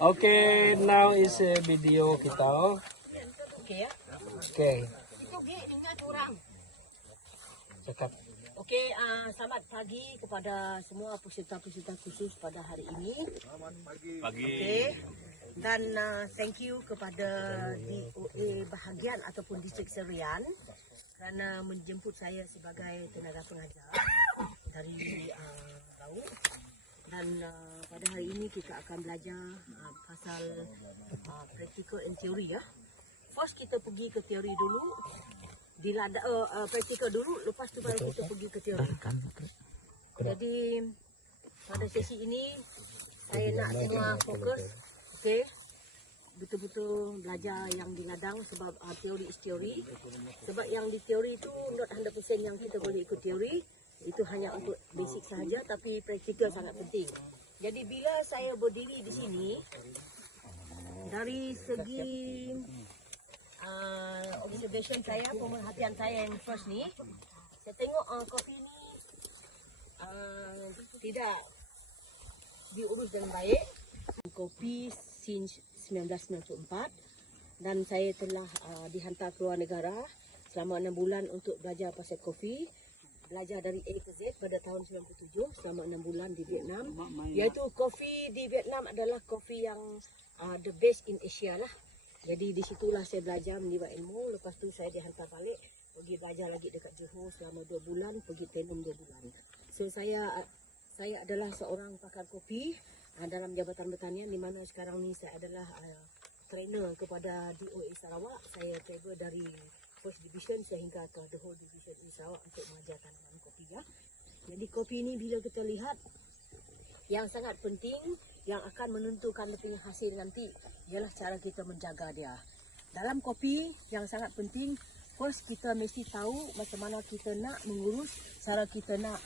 Okay, now is a video kita. Okey ya. Okay, Itu ingat orang. cakap. Okey, selamat pagi kepada semua peserta-peserta khusus pada hari ini. Okey. Dan thank you kepada DOA bahagian ataupun Distrik Serian kerana menjemput saya sebagai tenaga pengajar dari laut. Dan pada hari ini kita akan belajar pasal practical and theory ya. First kita pergi ke teori dulu. Praktikal dulu, lepas tu baru kita pergi ke teori. Jadi pada sesi ini saya nak semua fokus, okey, betul-betul belajar yang di ladang sebab teori is teori. Sebab yang di teori itu not 100% yang kita boleh ikut teori, itu hanya untuk basic sahaja, tapi praktikal sangat penting. Jadi bila saya berdiri di sini, dari segi observation saya, pemerhatian saya yang first ni, saya tengok kopi ni tidak diurus dengan baik. Kopi since 1994 dan saya telah dihantar ke luar negara selama 6 bulan untuk belajar pasal kopi. Belajar dari A ke Z pada tahun 97 selama 6 bulan di Vietnam. Iaitu kopi di Vietnam adalah kopi yang the best in Asia lah. Jadi di situlah saya belajar menimba ilmu. Lepas tu saya dihantar balik pergi belajar lagi dekat Johor selama 2 bulan, pergi Tenom 2 bulan. So saya adalah seorang pakar kopi dalam Jabatan Pertanian, di mana sekarang ni saya adalah trainer kepada DOA Sarawak. Saya travel dari First Division sehingga ke the whole division in Sarawak untuk mengajar tanaman kopi ya. Jadi kopi ni bila kita lihat yang sangat penting yang akan menentukan dia punya hasil nanti ialah cara kita menjaga dia. Dalam kopi yang sangat penting, first kita mesti tahu macam mana kita nak mengurus, cara kita nak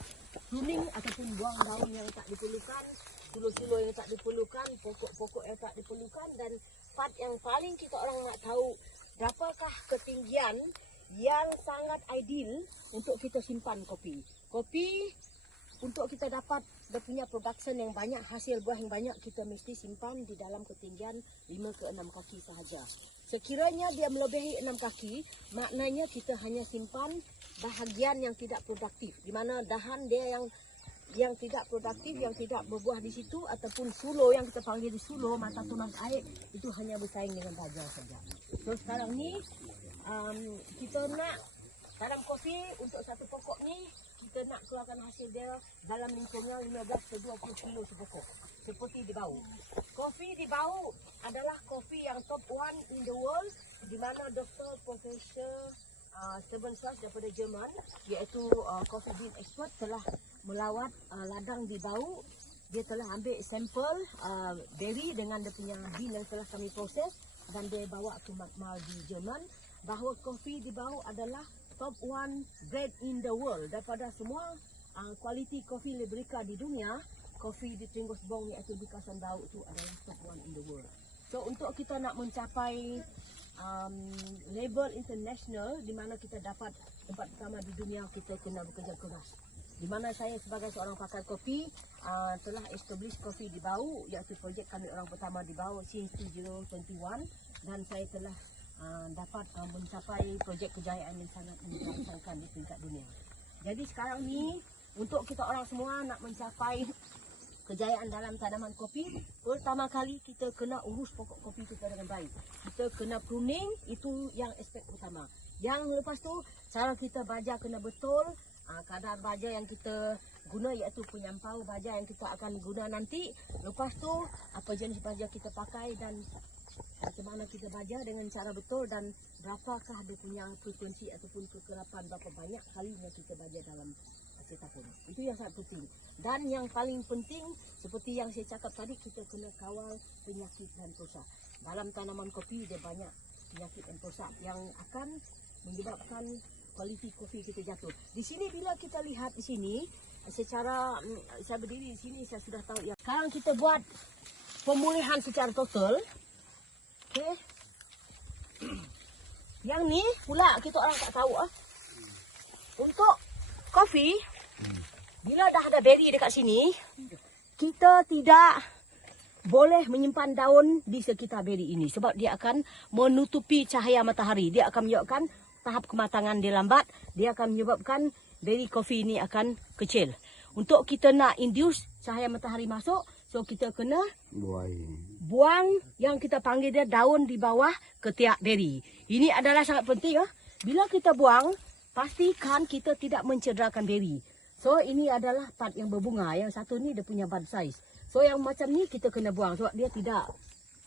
pruning ataupun buang daun yang tak diperlukan, suluh-suluh yang tak diperlukan, pokok-pokok yang tak diperlukan, dan part yang paling kita orang nak tahu, berapakah ketinggian yang sangat ideal untuk kita simpan kopi. Kopi untuk kita dapat dia punya production yang banyak, hasil buah yang banyak, kita mesti simpan di dalam ketinggian 5 ke 6 kaki sahaja. Sekiranya dia melebihi 6 kaki, maknanya kita hanya simpan bahagian yang tidak produktif, di mana dahan dia yang tidak produktif, yang tidak berbuah di situ, ataupun sulo yang kita panggil di sulo, mata tunas air, itu hanya bersaing dengan baja saja. So sekarang ni kita nak tanam kopi untuk satu pokok ni, kita nak keluarkan hasil dia dalam lingkungan 15 ke 20 kilo sepokok, seperti di bau. Kopi di bau adalah kopi yang top 1 in the world, di mana Dr. Profesor Steven Schwarz daripada Jerman, iaitu coffee bean expert, telah melawat ladang di bau. Dia telah ambil sampel berry dengan dia punya bean yang telah kami proses dan dia bawa ke makmal di Jerman, bahawa kopi di bau adalah top 1 grade in the world. Daripada semua kualiti kopi Liberica di dunia, kopi di Tringgos Bong iaitu di kawasan bau itu adalah top 1 in the world. So untuk kita nak mencapai level international di mana kita dapat tempat pertama di dunia, kita kena bekerja keras. Di mana saya sebagai seorang pakar kopi telah establish kopi di bau, iaitu projek kami orang pertama di bau since 2021, dan saya telah dapat mencapai projek kejayaan yang sangat mengesankan di tingkat dunia. Jadi sekarang ni untuk kita orang semua nak mencapai kejayaan dalam tanaman kopi, pertama kali kita kena urus pokok kopi kita dengan baik. Kita kena pruning, itu yang aspek utama. Yang lepas tu cara kita baja kena betul, kadar baja yang kita guna iaitu penyampau baja yang kita akan guna nanti. Lepas tu apa jenis baja kita pakai dan macam mana kita baja dengan cara betul, dan berapakah dia punya frekuensi ataupun kekerapan, berapa banyak kalinya kita baja dalam setahun. Itu yang sangat penting. Dan yang paling penting, seperti yang saya cakap tadi, kita kena kawal penyakit dan perosak. Dalam tanaman kopi dia banyak penyakit dan perosak yang akan menyebabkan kualiti kopi kita jatuh. Di sini bila kita lihat di sini, secara saya berdiri di sini saya sudah tahu ya. Sekarang kita buat pemulihan secara total. Okey. Yang ni pula kita orang tak tahu Untuk kopi, bila dah ada berry dekat sini, kita tidak boleh menyimpan daun di sekitar beri ini sebab dia akan menutupi cahaya matahari. Dia akan menyebabkan tahap kematangan dia lambat. Dia akan menyebabkan beri kopi ini akan kecil. Untuk kita nak induce cahaya matahari masuk, so kita kena buang yang kita panggil dia daun di bawah ketiak beri. Ini adalah sangat penting. Bila kita buang, pastikan kita tidak mencederakan beri. So ini adalah part yang berbunga. Yang satu ni dia punya bud size. So yang macam ni kita kena buang sebab dia tidak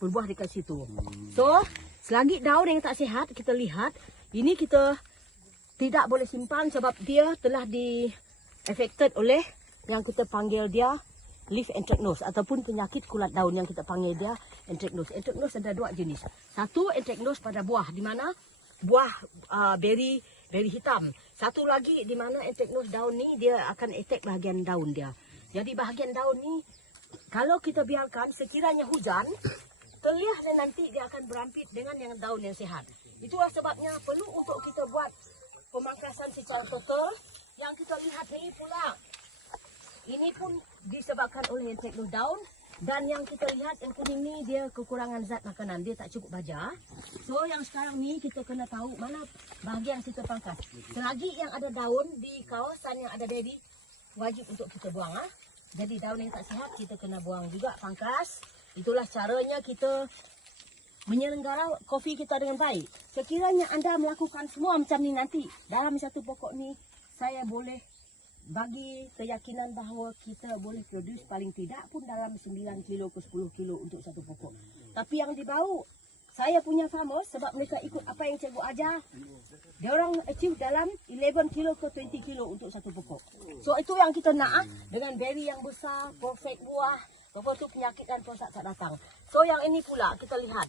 berbuah dekat situ. So selagi daun yang tak sihat kita lihat, ini kita tidak boleh simpan sebab dia telah di affected oleh yang kita panggil dia leaf anthracnose ataupun penyakit kulat daun yang kita panggil dia anthracnose. Anthracnose ada dua jenis. Satu anthracnose pada buah di mana buah beri hitam. Satu lagi di mana anthracnose daun ni dia akan attack bahagian daun dia. Jadi bahagian daun ni kalau kita biarkan sekiranya hujan, terlihat dan nanti dia akan berampit dengan yang daun yang sihat. Itulah sebabnya perlu untuk kita buat pemangkasan secara total. Yang kita lihat ni pula, ini pun disebabkan oleh anthracnose daun. Dan yang kita lihat yang kuning ni dia kekurangan zat makanan, dia tak cukup baja. So yang sekarang ni kita kena tahu mana bahagian kita pangkas. Selagi yang ada daun di kawasan yang ada beri, wajib untuk kita buang. Jadi daun yang tak sihat kita kena buang juga, pangkas. Itulah caranya kita menyelenggara kopi kita dengan baik. Sekiranya anda melakukan semua macam ni nanti, dalam satu pokok ni saya boleh bagi keyakinan bahawa kita boleh produce paling tidak pun dalam 9 kilo ke 10 kilo untuk satu pokok. Tapi yang dibau, saya punya farmers sebab mereka ikut apa yang cikgu ajar, dia orang achieve dalam 11 kilo ke 20 kilo untuk satu pokok. So itu yang kita nak dengan beri yang besar, perfect buah, lepas tu penyakit dan rosak tak datang. So yang ini pula kita lihat.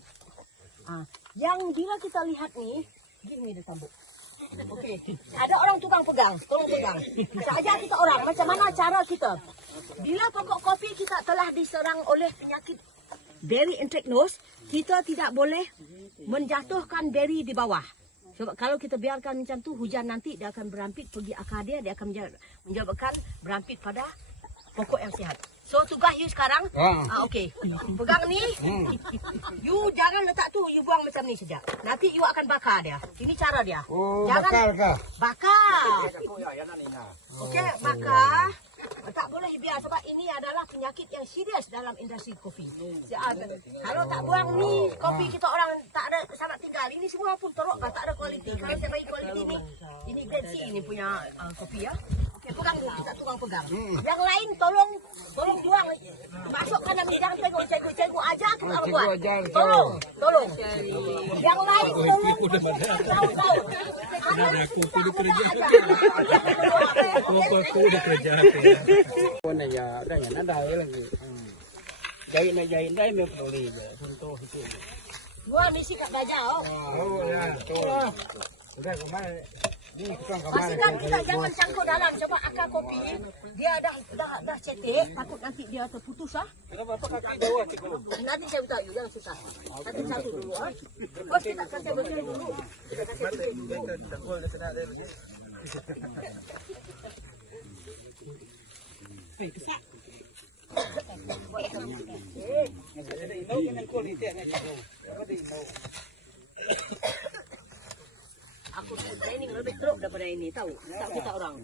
Yang bila kita lihat ni, gini dia tambuk. Okey, ada orang tukang pegang, tolong pegang. Kita ajar kita orang macam mana cara kita. Bila pokok kopi kita telah diserang oleh penyakit beri anthracnose, kita tidak boleh menjatuhkan beri di bawah. Sebab kalau kita biarkan macam tu, hujan nanti dia akan berampit pergi akar dia akan menyebabkan berampit pada pokok yang sihat. So tugas you sekarang, okey, pegang ni, you jangan letak tu, you buang macam ni saja. Nanti you akan bakar dia. Ini cara dia. Oh, jangan bakar. Okey, bakar. Tak boleh biar sebab ini adalah penyakit yang serius dalam industri kopi. Kalau tak buang ni, kopi kita orang tak ada selamat tinggal. Ini semua pun teruk, tak ada kualiti. Kalau saya bagi kualiti ni, ini grade C ni punya kopi ya. Okey, pegang dulu, kita tukang pegang. Yang lain tolong buang. Masukkan dalam jangan tengok cikgu ajar kita orang buat. Tolong. Yang lain tolong tahu. Aku udah kerja. Aku udah kerja. Mana ya, ada yang ada lagi. Jahit dah ni boleh je. Contoh itu. Buat misi kat belajar. Oh ya, tu. Sudah kemana? Ni tukang Pastikan kita jangan cangkuk dalam sebab akar kopi dia dah cetek, takut nanti dia terputus Kenapa kaki bawah cikgu? Nanti saya beritahu you, jangan susah. Satu dulu Bos kita kasih bersih dulu. Kita kasih bersih dulu. Aku training lebih teruk daripada ini, tahu? Tak kita orang.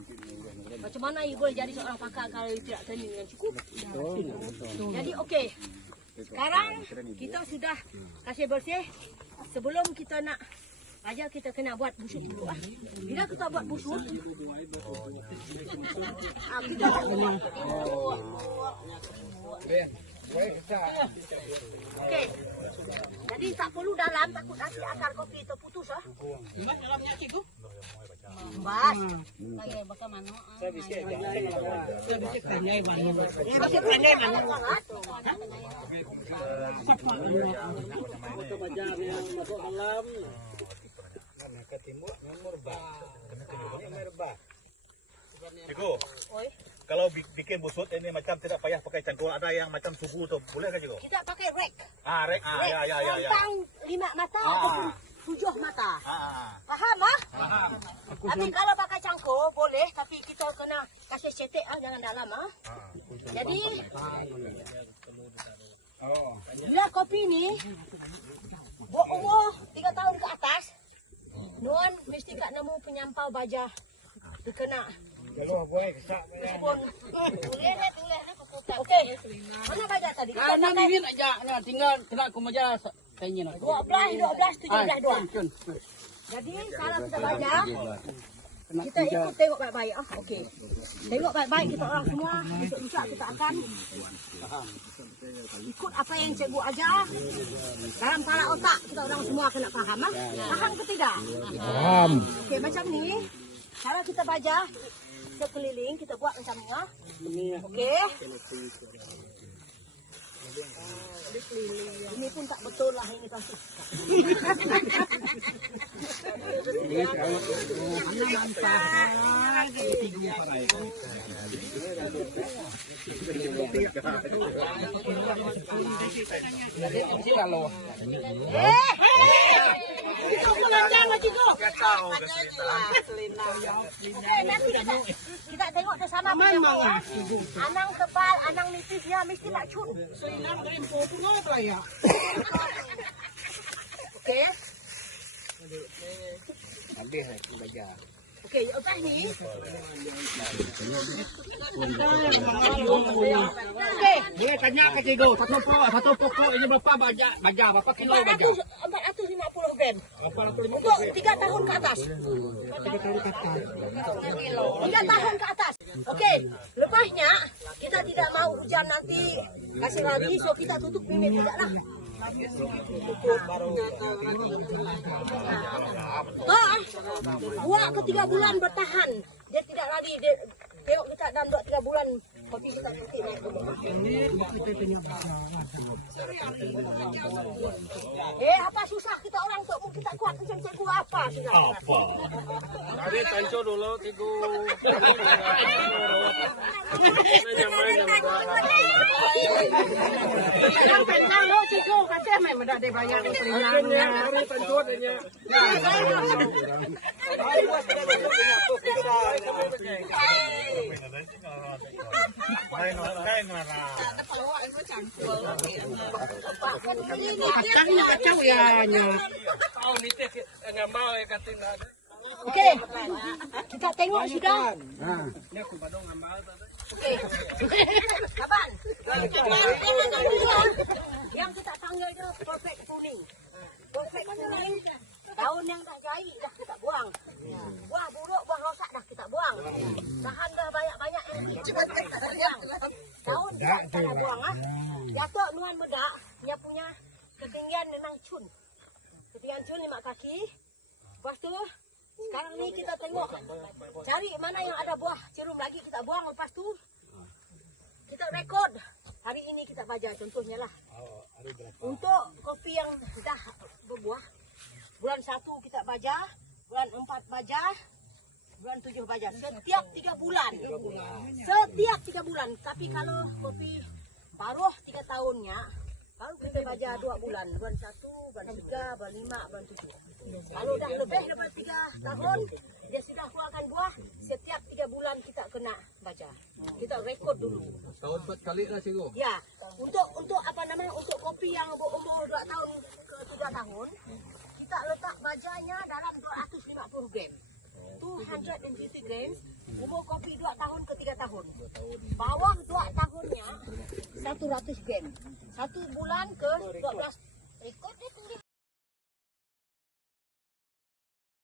Macam mana you boleh jadi seorang pakar kalau you tidak training dengan cukup? Jadi okey. Sekarang kita sudah kasih bersih. Sebelum kita nak ajar kita kena buat busuk dulu Bila kita buat busuk, kita okey. Jadi tak perlu dalam, takut nanti akar kopi terputus Memang dalamnya cikgu? Bas. Pakai bakar mano. Saya bisa pandai mana. Saya pandai mana. Kita baca masuk dalam. ke timur merbah. Cikgu, kalau bikin busut ini macam tidak payah pakai cangkul, ada yang macam suhu tu, boleh kan cikgu? Kita pakai rek. Rek, ya. Tentang 5 mata ataupun 7 mata. Faham Faham. Tapi kalau pakai cangkul boleh, tapi kita kena kasih cetek jangan dalam Jadi Bila kopi ni berumur 3 tahun ke atas, nuan mesti kat nemu penyampau baja terkena Kalau boleh kesak. respon. Okey. Mana baja tadi? Kita Nah, pakai ini aja, nah, tinggal kena kumaja kayaknya. 12, 17, 2. Jadi kalau kita baca, kita ikut tengok baik-baik. Okey. Tengok baik-baik kita orang semua. Besok lusa kita akan ikut apa yang cikgu ajar. Dalam kepala otak kita orang semua kena faham. Faham ke tidak? Faham. Okey, macam ni. Kalau kita baca sekeliling, kita buat macam ni. Okey. Ini pun tak betul lah ini pasti. Itu kelanjang lagi tu. Okey, nanti kita tengok bersama macam ya. Anang tebal, anang nipis dia mesti nak cun. Okey. Habis baja. Okey, lepas ni. Okey. Boleh tanya ke cikgu, satu pokok ini berapa baja berapa kilo baja? 450 gram. Untuk 3 tahun ke atas. 3 tahun ke atas. Okey, lepasnya kita tidak mau hujan nanti kasih lari, so kita tutup bibir tidaklah. Buat ke 3 bulan bertahan. Dia tidak lari. Dia tengok kita dalam 2-3 bulan. Kopi kita nanti naik. Apa susah kita orang untuk kita kuat macam cikgu apa susah? Apa? Tadi tanco dulu tigu. Yang penang lo cikgu kata memang dah dibayar yang Akhirnya hari tanco adanya. Kacau ya nya. Okey, kita tengok sudah. Okey. Kapan? Yang kita panggil dia perfect kuning. Perfect kuning. Daun yang dah jahit dah kita buang. Buah buruk, buah rosak dah kita buang. Bahan dah banyak-banyak yang kita buang. Daun dah kita buang. Datuk nuan medak, dia punya ketinggian memang cun. Ketinggian cun 5 kaki. Lepas tu, sekarang ni kita tengok. Cari mana yang ada buah cerum lagi kita buang. Lepas tu, kita rekod. Hari ini kita baca contohnya lah. Untuk kopi yang dah berbuah. Bulan 1 kita baca. Bulan 4 baca. Bulan 7 baca. Setiap 3 bulan. Setiap 3 bulan. Tapi kalau kopi baru 3 tahunnya. Baru kita baca 2 bulan. Bulan 1, bulan 3, bulan 5, bulan 7. Kalau dah lebih daripada 3 tahun. Dia sudah keluarkan buah. Setiap 3 bulan kita kena baca. Kita rekod dulu. Tahun 4 kali lah cikgu. Ya, untuk apa namanya, untuk kopi yang berumur 2 tahun ke 3 tahun, kita letak bajanya dalam 250 gram. 250 gram, umur kopi 2 tahun ke 3 tahun. Bawah 2 tahunnya 100 gram. 1 bulan ke 12